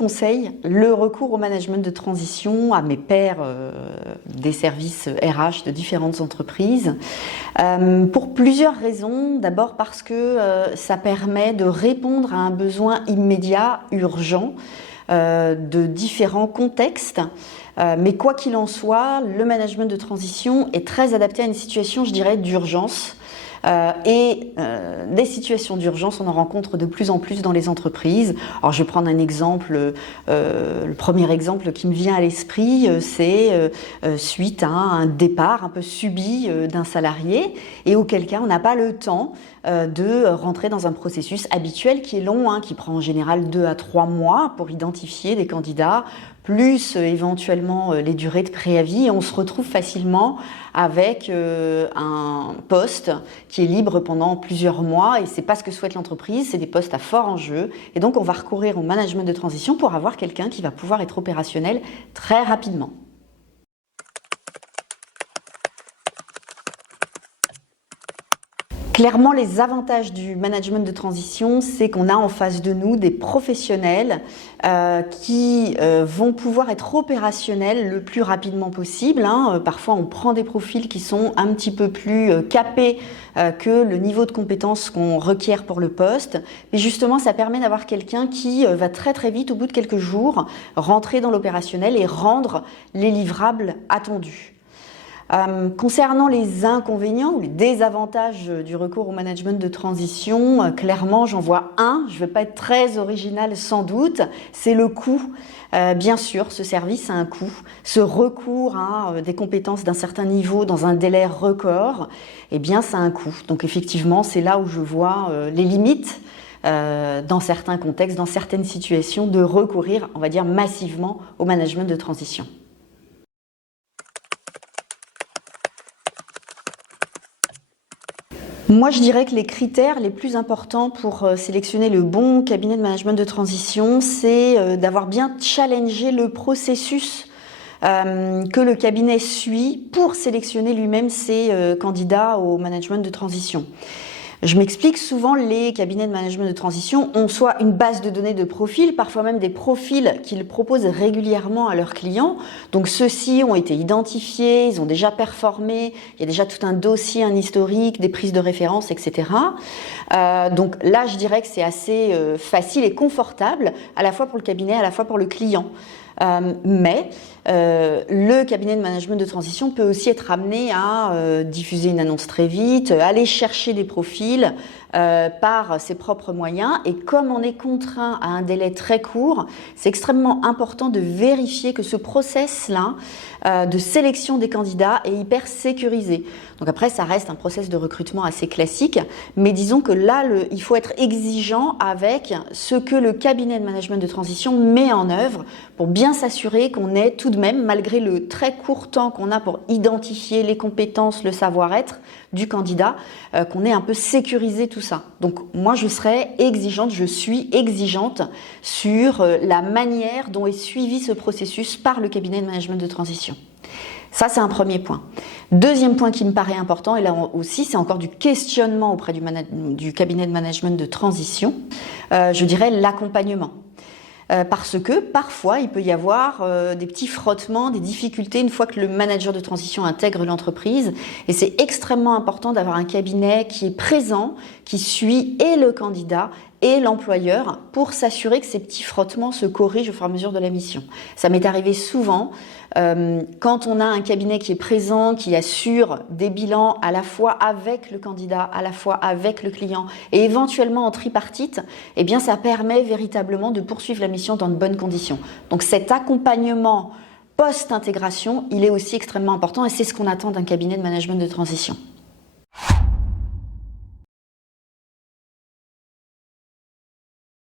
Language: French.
conseille le recours au management de transition à mes pairs des services RH de différentes entreprises pour plusieurs raisons. D'abord parce que ça permet de répondre à un besoin immédiat, urgent, de différents contextes. Mais quoi qu'il en soit, le management de transition est très adapté à une situation, je dirais, d'urgence. Des situations d'urgence, on en rencontre de plus en plus dans les entreprises. Alors, je vais prendre un exemple. Le premier exemple qui me vient à l'esprit, c'est suite à un départ un peu subi d'un salarié et auquel cas on n'a pas le temps de rentrer dans un processus habituel qui est long, qui prend en général 2 à 3 mois pour identifier des candidats, plus éventuellement les durées de préavis, et on se retrouve facilement avec un poste qui est libre pendant plusieurs mois, et c'est pas ce que souhaite l'entreprise, c'est des postes à fort enjeu, et donc on va recourir au management de transition pour avoir quelqu'un qui va pouvoir être opérationnel très rapidement. Clairement, les avantages du management de transition, c'est qu'on a en face de nous des professionnels qui vont pouvoir être opérationnels le plus rapidement possible. Parfois, on prend des profils qui sont un petit peu plus capés que le niveau de compétence qu'on requiert pour le poste. Mais justement, ça permet d'avoir quelqu'un qui va très très vite, au bout de quelques jours, rentrer dans l'opérationnel et rendre les livrables attendus. Concernant les inconvénients ou les désavantages du recours au management de transition, clairement j'en vois un, je ne vais pas être très original sans doute, c'est le coût. Bien sûr, ce service a un coût. Ce recours à des compétences d'un certain niveau dans un délai record, eh bien ça a un coût. Donc effectivement, c'est là où je vois les limites dans certains contextes, dans certaines situations, de recourir, on va dire, massivement au management de transition. Moi, je dirais que les critères les plus importants pour sélectionner le bon cabinet de management de transition, c'est d'avoir bien challengé le processus que le cabinet suit pour sélectionner lui-même ses candidats au management de transition. Je m'explique, souvent les cabinets de management de transition ont soit une base de données de profils, parfois même des profils qu'ils proposent régulièrement à leurs clients. Donc ceux-ci ont été identifiés, ils ont déjà performé, il y a déjà tout un dossier, un historique, des prises de référence, etc. Donc là, je dirais que c'est assez facile et confortable, à la fois pour le cabinet, à la fois pour le client. Mais le cabinet de management de transition peut aussi être amené à diffuser une annonce très vite, aller chercher des profils par ses propres moyens, et comme on est contraint à un délai très court, c'est extrêmement important de vérifier que ce process-là de sélection des candidats est hyper sécurisé. Donc après, ça reste un process de recrutement assez classique, mais disons que là, il faut être exigeant avec ce que le cabinet de management de transition met en œuvre pour bien s'assurer qu'on est tout de même, malgré le très court temps qu'on a pour identifier les compétences, le savoir-être du candidat, qu'on ait un peu sécurisé tout ça. Donc moi, je suis exigeante sur la manière dont est suivi ce processus par le cabinet de management de transition. Ça, c'est un premier point. Deuxième point qui me paraît important, et là aussi, c'est encore du questionnement auprès du cabinet de management de transition, je dirais l'accompagnement. Parce que parfois, il peut y avoir des petits frottements, des difficultés une fois que le manager de transition intègre l'entreprise. Et c'est extrêmement important d'avoir un cabinet qui est présent, qui suit et le candidat et l'employeur pour s'assurer que ces petits frottements se corrigent au fur et à mesure de la mission. Ça m'est arrivé souvent quand on a un cabinet qui est présent, qui assure des bilans à la fois avec le candidat, à la fois avec le client et éventuellement en tripartite, eh bien ça permet véritablement de poursuivre la mission dans de bonnes conditions. Donc cet accompagnement post-intégration, il est aussi extrêmement important et c'est ce qu'on attend d'un cabinet de management de transition.